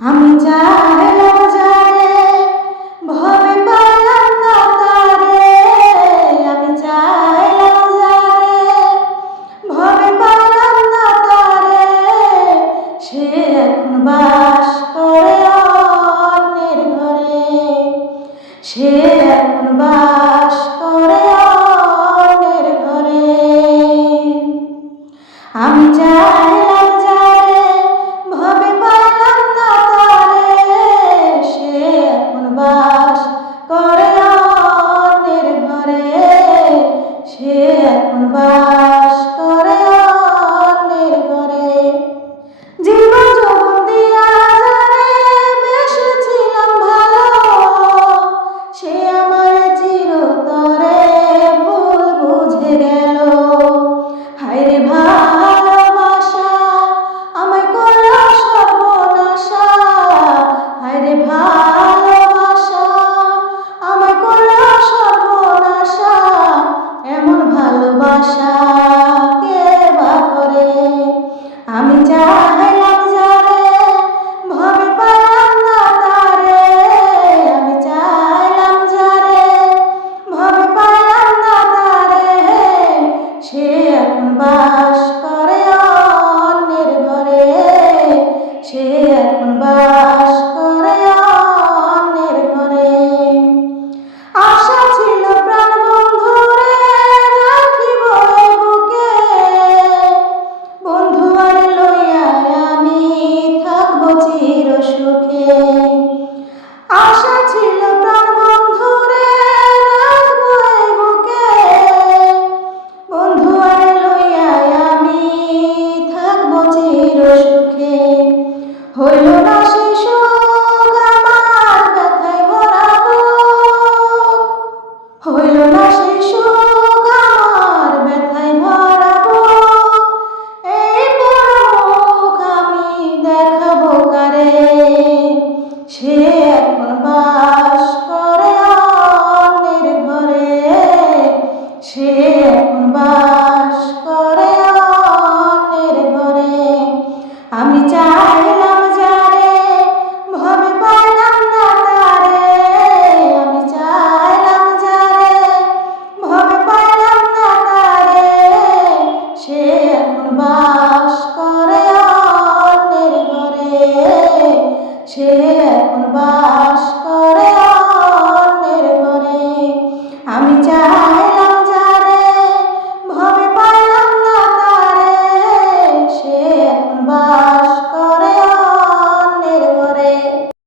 আমি চাইলাম যারে ভবে পাইলাম না তারে। আমি চাইলাম যারে ভবে পাইলাম না তারে। সে এখন বাস করে অন্যের ঘরে। সে এখন বাস করে অন্যের ঘরে। আমি চাইলাম যারে ভবে পাইলাম না তারে। সে এখন বাস করে অন্যের ঘরে। সে এখন বাস করে অন্যের ঘরে। জীবন যৌবন দিয়া যারে বেসেছিলাম ভালো, সে আমার চিরতরে ভুল বুঝে গেল। হায়রে ভালোবাসা আমায় করল সর্বনাশা। হায়রে ভালোবাসা আমায় করল সর্বনাশা। এমন ভালোবাসা কে বা করে। আমি চাইলাম যারে ভবে পাইলাম না তারে। আমি চাইলাম যারে ভবে পাইলাম না তারে। সে এখন বাস করে অন্যের ঘরে। সে এখন বাস করে অন্যের ঘরে। আশা ছিল প্রাণ বন্ধুরে রাখিব এই বুকে। বন্ধু আরে লইয়া আমি থাকবো চির সুখে। আশা ছিল প্রাণ বন্ধুরে রাখবো এই বুকে। বন্ধু আরে লইয়া আমি থাকবো চির সুখে। হইল না সেই সুখ আমার ব্যথায় ভরা বুক। হইল না সেই সুখ আমার ব্যথায় ভরা বুক। এই মুখ আমি দেখাবো কারে। সে এখন বাস করে অন্যের ঘরে। সে এখন বাস করে অন্যের ঘরে। আমি চাইলাম যারে ভবে পাইলাম না তারে। আমি চাইলাম যারে ভবে পাইলাম না তারে। সে এখন বাস করে অন্যের ঘরে। সে এখন বাস করে